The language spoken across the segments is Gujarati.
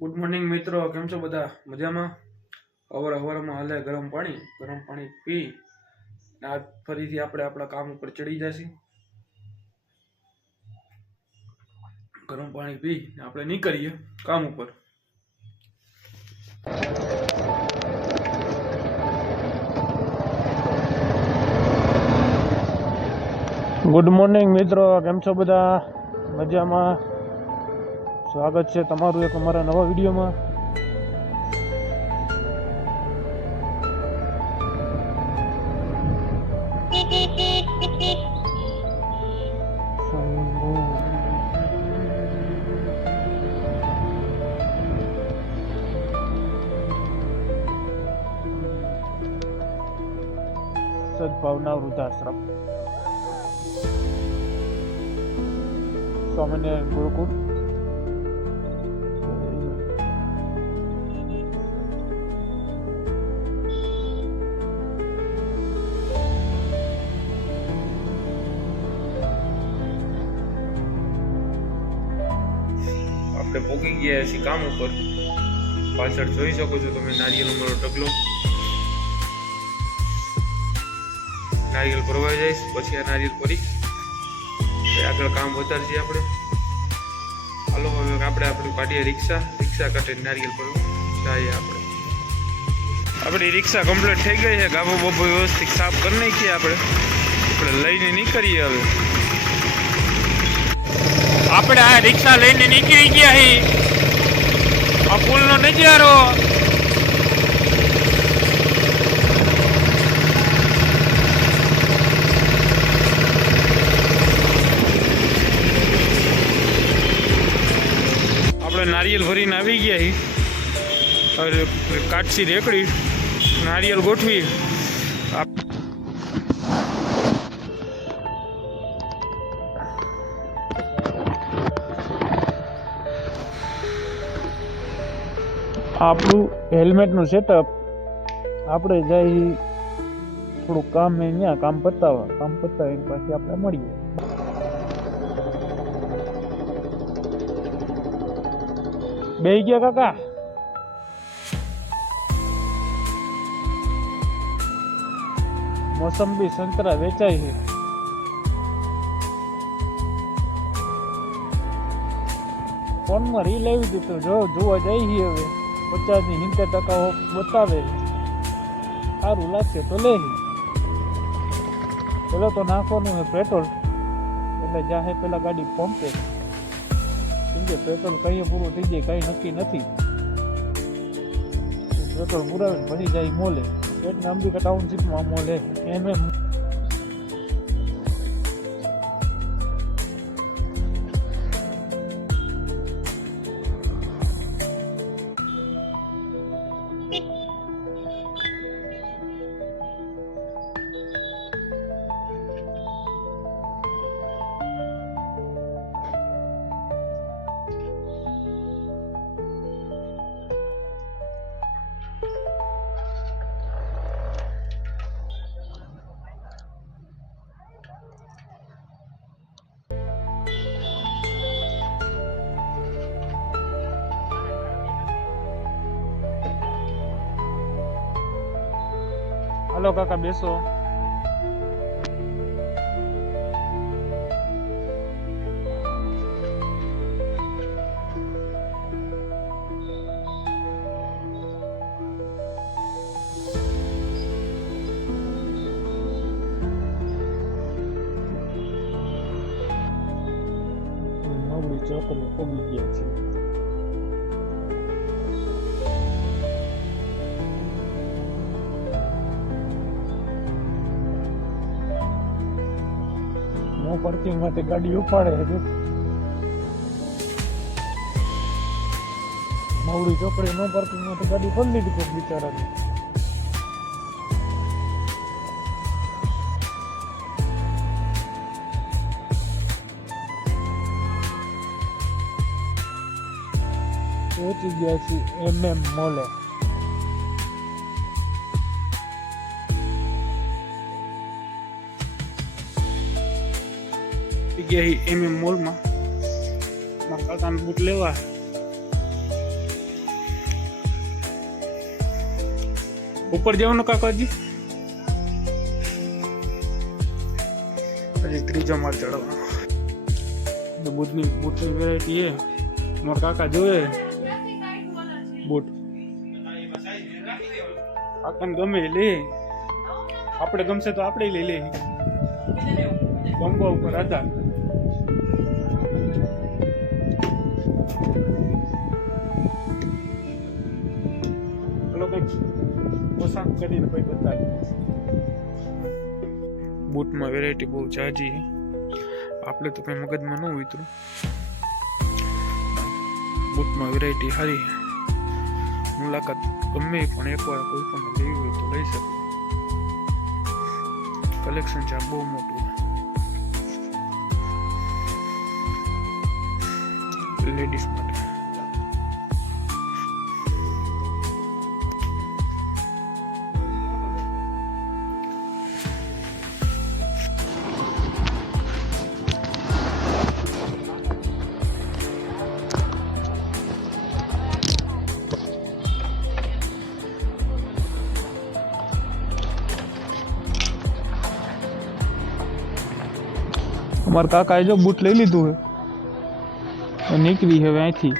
ગુડ મોર્નિંગ મિત્રો, કેમ છો બધા? મજામાં? હવારમાં હાલે ગરમ પાણી પી આજ ફરીથી આપણે આપણા કામ ઉપર ચડી જશું. ગરમ પાણી પી આપણે નીકળીએ કામ ઉપર. ગુડ મોર્નિંગ મિત્રો, કેમ છો બધા? મજામાં? સ્વાગત છે તમારું એક અમારા નવા વિડીયોમાં. સદભાવના વૃદ્ધાશ્રમ, સ્વામિનારાયણ ગુરુકુળ. આપણે પહોંચી ગયા છીએ કામ ઉપર. પાછળ જોઈ શકો છો તમે નારિયેળ ઉમરો ઢગલો. નારિયેળ ભરવાઈ જાય પછી આ નારિયેળ ભરી આગળ કામ વધારશે આપણે. હાલો હવે આપણે કાઢીએ રિક્ષા કાઢીને નારિયેળ ભરવા જઈએ આપણે. આપણી રિક્ષા કમ્પ્લીટ થઈ ગઈ છે. ગાભો બોબો વ્યવસ્થિત સાફ કરી નાખીએ આપણે લઈને નીકળીએ. હવે આપણે આ રિક્ષા લઈને નીકળી ગયા છીએ. આ પુલનો નજારો નારિયેળ ભરીને આવી ગયા છીએ. કાટસી રેકડી નારિયેળ ગોઠવી આપણું હેલ્મેટનું સેટઅપ. આપણે જઈ થોડું કામ ત્યાં કામ પતાવીને પછી આપણે મળીએ. બેહી ગયા કાકા? મોસંબી સંતરા વેચાય છે. ફોનમાં રીલ આવી હતી તો જોવા જઈએ. હવે 50-70% ઓફ બતાવે. સારું લાગશે તો લે. પેલો તો નાખવાનું છે પેટ્રોલ, એટલે જાહે પેલા ગાડી પંપે. પેટ્રોલ કઈ પૂરું થઈ જાય કઈ નક્કી નથી. પેટ્રોલ પુરાવે પછી જાય મોલે. એટલે અંબિકા ટાઉનશીપમાં મોલે એને હાલો કાકા બેસો. નવડી ચોકડી પગી ગયા છે. પાર્કિંગ માટે ગાડી ઉપાડે છે. મવડી ચોકડી નો પાર્કિંગ માટે ગાડી પડી લીધી કોઈક બિચારાની. પહોંચી ગયા છીએ મોલે. ગયા મોલમાં મારા કાકાને બૂટ લેવા. ઉપર જવાનું કાકાજી, હજી ત્રીજો માળ ચડવાનો. બૂટની વેરાયટી એ મારા કાકા જોયે બૂટ, કાકાને ગમે લે, આપણે ગમશે તો આપણે લઈ લે. ગમવા ઉપર આધાર. ચલો કઈક પસંદ કરીને પછી બતાવી. બૂટમાં વેરાયટી બહુ જાજી, આપણે તો કઈ મગજમાં ન ઉતરું. બૂટમાં વેરાયટી સારી, મુલાકાત ગમે પણ એકવાર કોઈ પણ લેવી હોય તો લઈ શકે. કલેક્શન છે બહુ મોટું. લેડીઝ માટે અમારા કાકાએ જો બૂટ લઈ લીધું હે, નીકળી હવે અહીંથી.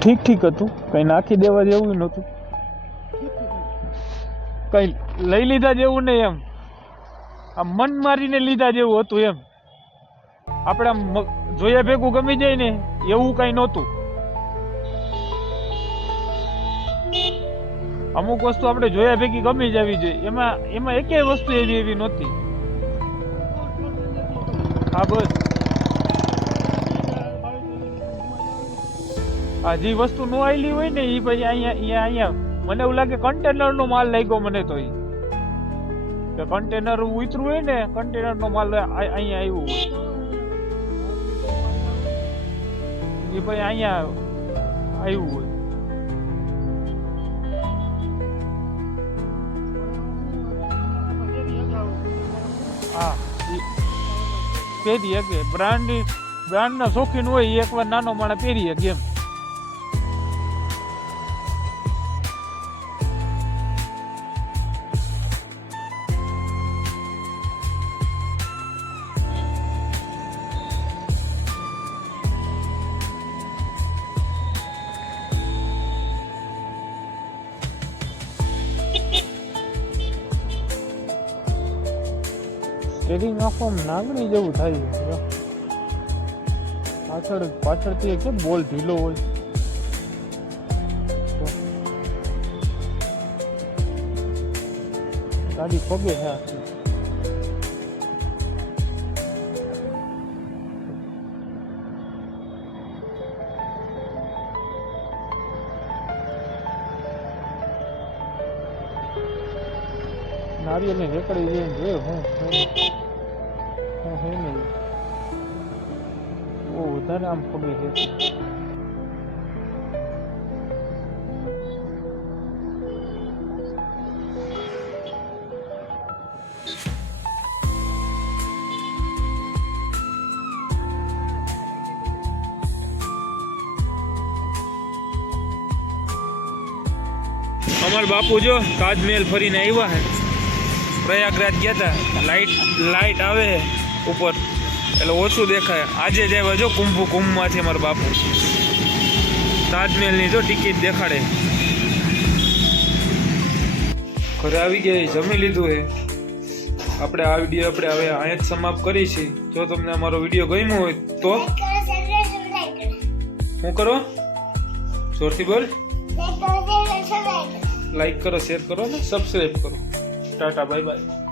ઠીક ઠીક હતું, કઈ નાખી દેવા જેવું નહોતું, કઈ લઈ લીધા જેવું નહીં. એમ આમ મન મારીને લીધા જેવું હતું. એમ આપણે આમ જોયા ભેગું ગમી જાય ને એવું કઈ નહોતું. અમુક વસ્તુ આપણે જોયા ભેગી ગમી જવી જોઈએ, એમાં એકેય વસ્તુ એવી નહોતી. હા બસ આ જે વસ્તુ નો આવેલી હોય ને એ પછી અહીંયા મને એવું લાગે કન્ટેનર નો માલ લાગ્યો મને તો. એ કન્ટેનર ઉતરું હોય ને, કન્ટેનર નો માલ અહીંયા આવ્યું હોય એ પછી અહીંયા આવ્યું હોય. હા પહેરી શકે, બ્રાન્ડના શોખીન હોય એકવાર નાનો માણસ પહેરી શકે. એમ ટ્રેડિંગ આખો નાગણી જેવું થાય. પાછળથી કે બોલ ઢીલો હોય. ગાડી પગે છે આખી. નારિયેલ ને રેકડી જઈને જોયો હું હે નહીં બહુ વધારે આમ પગે છે. અમાર બાપુ જો તાજમહેલ ફરીને આવ્યા હે. પ્રયાગરાજ ગયા હતા, લાઈટ આવે ઉપર એટલે ઓછું દેખાય. આજે જ આવ્યા જો કુંભમાંથી અમારા બાપુ. તાજમહેલની જો ટિકિટ દેખાડે. ઘરે આવી ગયા, જમી લીધું હે. આપણે આ વિડીયો હવે અહીંયા જ સમાપ્ત કરી છે. જો તમને અમારો વિડીયો ગમ્યો હોય તો શું કરો? જોરથી બોલ. લાઈક કરો, શેર કરો ને સબસ્ક્રાઈબ કરો. Tata bye bye.